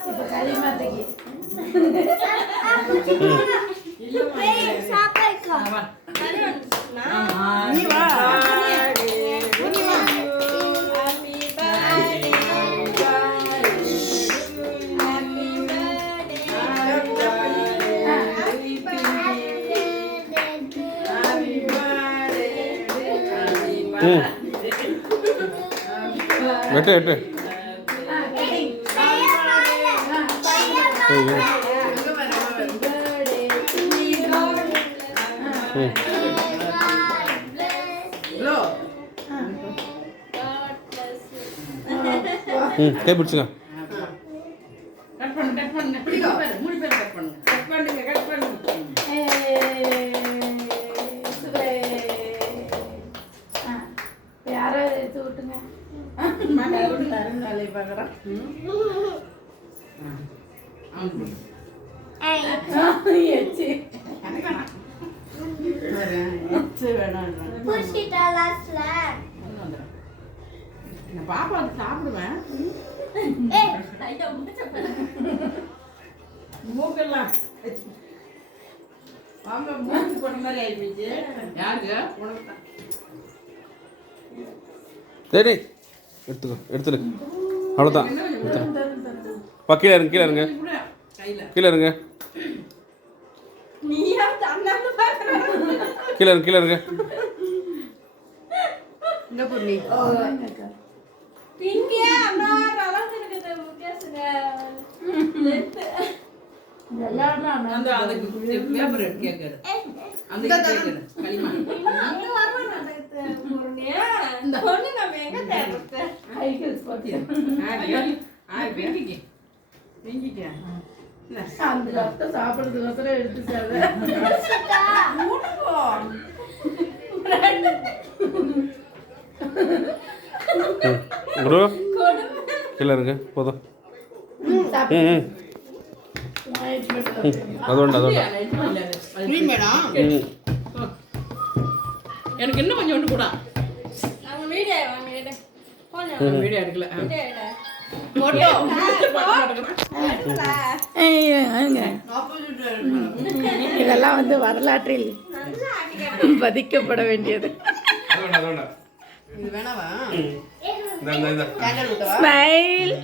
இப்போ களிமத்துக்கு நீ வா எட்டு எட்டு கை பிடிச்சுங்க யாரோ எடுத்து விட்டுங்க பாப்பா சாப்பிடுவேன் மூக்கெல்லாம் மூக்கு போட்ட மாதிரி ஆயிடுச்சு யாருக்கு உனக்கு சரி எடுத்துக்கோ எடுத்துரு அவ்வளோதான் கீழே இருங்க கீழே இருங்க கீழே இருங்க கீழே இருங்க கீழே இருங்க என்ன பண்ணி சாப்பிடுறதுக்கோசரம் எடுத்துச்சாங்க குரு கீழே இருங்க போதும் அதோண்ட எனக்கு இன்னும் கொஞ்சம் ஒன்று கூட வீடியோ எடுக்கல இதெல்லாம் வந்து வரலாற்றில் பதிக்கப்பட வேண்டியது. இது வேணாவா ஸ்மைல்